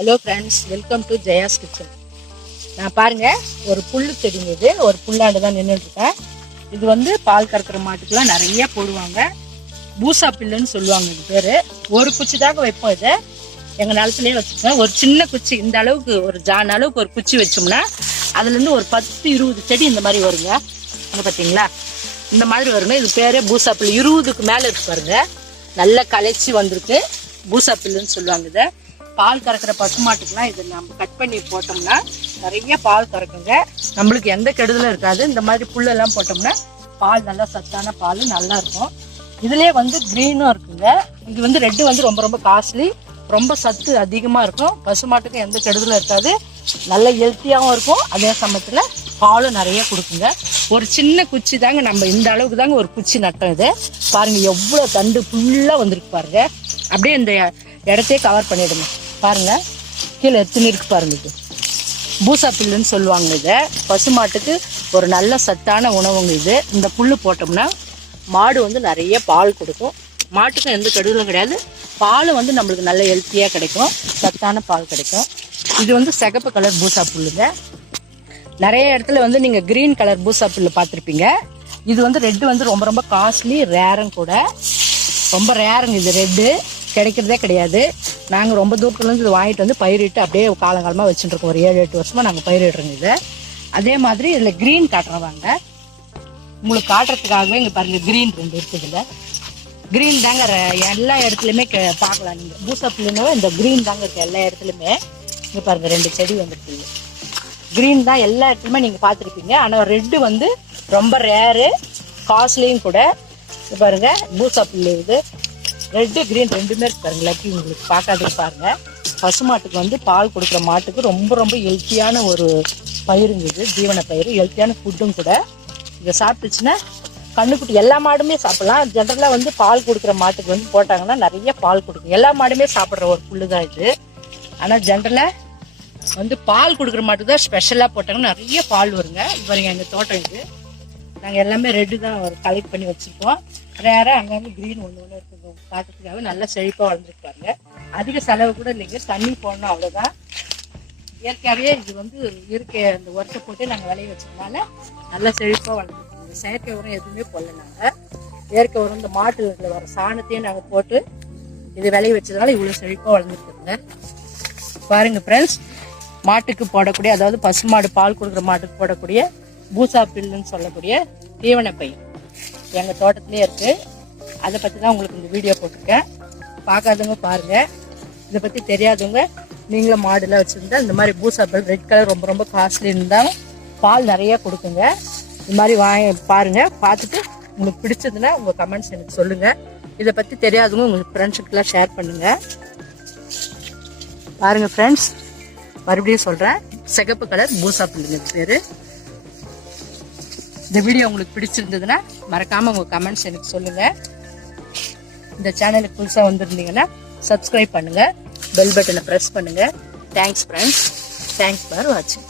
Hello friends, welcome to Jaya's kitchen. நான் பாருங்க, ஒரு புல்லு செடிங்குது, ஒரு புல்லாண்டு தான் நின்றுட்டு இருக்கேன். இது வந்து பால் கறக்கிற மாட்டுக்கெல்லாம் நிறைய போடுவாங்க. பூசா பில்லுன்னு சொல்லுவாங்க இது பேரு. ஒரு குச்சி தாங்க வைப்போம். இதை எங்க நிலத்துலயே வச்சுருக்கேன். ஒரு சின்ன குச்சி, இந்த அளவுக்கு ஒரு ஜான் அளவுக்கு ஒரு குச்சி வச்சோம்னா அதுல இருந்து ஒரு 10-20 செடி இந்த மாதிரி வருங்க. இங்க பாத்தீங்களா, இந்த மாதிரி வருங்க. இது பேரே பூசா பில்லு. 20க்கு மேல இருக்கு பாருங்க. நல்லா களைச்சி வந்திருக்கு. பூசா பில்லுன்னு சொல்லுவாங்க. இதை பால் கறக்கிற பசுமாட்டுக்குலாம் இதை நம்ம கட் பண்ணி போட்டோம்னா நிறைய பால் கறக்குங்க. நம்மளுக்கு எந்த கெடுதலும் இருக்காது. இந்த மாதிரி புல்லெல்லாம் போட்டோம்னா பால் நல்லா சத்தான பால் நல்லா இருக்கும். இதுலயே வந்து கிரீனும் இருக்குங்க. இது வந்து ரெட்டு வந்து ரொம்ப ரொம்ப காஸ்ட்லி, ரொம்ப சத்து அதிகமாக இருக்கும். பசுமாட்டுக்கு எந்த கெடுதலும் இருக்காது, நல்ல ஹெல்த்தியாகவும் இருக்கும். அதே சமயத்தில் பாலும் நிறைய கொடுக்குங்க. ஒரு சின்ன குச்சி தாங்க, நம்ம இந்த அளவுக்கு தாங்க ஒரு குச்சி நட்டோம். இது பாருங்க, எவ்வளோ தண்டு ஃபுல்லாக வந்திருக்கு பாருங்க. அப்படியே இந்த இடத்தையே கவர் பண்ணிடுங்க. பாருங்க, கீழே எத்தனை இருக்கு பாருங்க. இது பூசா புல்லுன்னு சொல்லுவாங்க. இதை பசுமாட்டுக்கு ஒரு நல்ல சத்தான உணவுங்க. இது இந்த புல்லு போட்டோம்னா மாடு வந்து நிறைய பால் கொடுக்கும். மாட்டுக்கும் எந்த கெடுதலும் கிடையாது. பால் வந்து நம்மளுக்கு நல்ல ஹெல்த்தியாக கிடைக்கும், சத்தான பால் கிடைக்கும். இது வந்து சிகப்பு கலர் பூசா புல்லுங்க. நிறைய இடத்துல வந்து நீங்கள் கிரீன் கலர் பூசா புல்லு பார்த்துருப்பீங்க. இது வந்து ரெட்டு வந்து ரொம்ப ரொம்ப காஸ்ட்லி, ரேரும் கூட. ரொம்ப ரேருங்க. இது ரெட்டு கிடைக்கிறதே கிடையாது. நாங்கள் ரொம்ப தூரத்துலேருந்து இது வாங்கிட்டு வந்து பயிரிட்டு அப்படியே காலங்காலமாக வச்சுட்டு இருக்கோம். ஒரு 7-8 வருஷமாக நாங்கள் பயிரிடுறோங்க இதை. அதே மாதிரி இதில் க்ரீன் காட்டுறவாங்க. உங்களுக்கு காட்டுறதுக்காகவே இங்கே பாருங்கள், க்ரீன் 2 இருக்குது. இதில் க்ரீன் தாங்க எல்லா இடத்துலையுமே பார்க்கலாம் நீங்கள். பூசா புல்லுனாவே இந்த க்ரீன் தாங்க இருக்குது எல்லா இடத்துலையுமே. இங்கே பாருங்கள், 2 செடி வந்துருக்கு. க்ரீன் தான் எல்லா இடத்துலையுமே நீங்கள் பார்த்துருப்பீங்க. ஆனால் ரெட்டு வந்து ரொம்ப ரேரு, காஸ்ட்லியும் கூட. இது பாருங்கள், பூசா புல்லு. இது ரெட்டு கிரீன் ரெண்டுமே இருக்கு பாருங்க. லக்கி உங்களுக்கு பார்க்காதே பாருங்க. பசுமாட்டுக்கு வந்து பால் கொடுக்குற மாட்டுக்கு ரொம்ப ரொம்ப ஹெல்த்தியான ஒரு பயிருங்க. இது தீவன பயிர், ஹெல்த்தியான ஃபுட்டும் கூட. இதை சாப்பிட்டுச்சுன்னா கண்ணுக்குட்டி எல்லா மாடுமே சாப்பிடலாம். ஜென்ரலாக வந்து பால் கொடுக்குற மாட்டுக்கு வந்து போட்டாங்கன்னா நிறைய பால் கொடுக்கும். எல்லா மாடுமே சாப்பிட்ற ஒரு புல்லு தான் இது. ஆனால் ஜென்ரலாக வந்து பால் கொடுக்குற மாட்டுக்கு தான் ஸ்பெஷலாக போட்டாங்கன்னா நிறைய பால் வருங்க. பாருங்க, எங்கள் தோட்டம் இது. நாங்கள் எல்லாமே ரெட்டு தான் கலெக்ட் பண்ணி வச்சுருக்கோம். ரேராக அங்கங்கே க்ரீன் ஒன்று இருக்குது. பார்க்கறதுக்காக நல்லா செழிப்பாக வளர்ந்துருப்பாங்க. அதிக செலவு கூட இல்லைங்க, தண்ணி போடணும், அவ்வளோதான். இயற்கையாகவே இது வந்து இயற்கை அந்த உரத்தை போட்டு நாங்கள் விளைய வச்சதுனால நல்லா செழிப்பாக வளர்ந்துருக்கோங்க. செயற்கை உரம் எதுவுமே போடல. நாங்கள் இயற்கை உரம் இந்த மாட்டு வர சாணத்தையும் நாங்கள் போட்டு இது விளைய வச்சதுனால இவ்வளோ செழிப்பாக வளர்ந்துருக்குங்க. பாருங்கள் ஃப்ரெண்ட்ஸ், மாட்டுக்கு போடக்கூடிய, அதாவது பசுமாடு பால் கொடுக்குற மாட்டுக்கு போடக்கூடிய பூசா பில்லுன்னு சொல்லக்கூடிய தீவன பயிர் எங்கள் தோட்டத்திலே இருக்குது. அதை பற்றி தான் உங்களுக்கு இந்த வீடியோ போட்டிருக்கேன். பார்க்காதவங்க பாருங்கள். இதை பற்றி தெரியாதவங்க நீங்களும் மாடுலாம் வச்சுருந்தா இந்த மாதிரி பூசா பில் ரெட் கலர் ரொம்ப ரொம்ப காஸ்ட்லி இருந்தாலும் பால் நிறையா கொடுக்குங்க. இது மாதிரி வாங்கி பாருங்கள். பார்த்துட்டு உங்களுக்கு பிடிச்சதுன்னா உங்கள் கமெண்ட்ஸ் எனக்கு சொல்லுங்கள். இதை பற்றி தெரியாதவங்க உங்கள் ஃப்ரெண்ட்ஸுக்கெலாம் ஷேர் பண்ணுங்கள். பாருங்கள் ஃப்ரெண்ட்ஸ், மறுபடியும் சொல்கிறேன், சிகப்பு கலர் பூசா பில்லுங்க பேர். இந்த வீடியோ உங்களுக்கு பிடிச்சிருந்ததுன்னா மறக்காமல் உங்கள் கமெண்ட்ஸ் எனக்கு சொல்லுங்கள். இந்த சேனலுக்கு புதுசாக வந்திருந்தீங்கன்னா சப்ஸ்கிரைப் பண்ணுங்கள், பெல் பட்டனை ப்ரெஸ் பண்ணுங்கள். தேங்க்ஸ் ஃப்ரெண்ட்ஸ், தேங்க்ஸ் ஃபார் வாட்சிங்.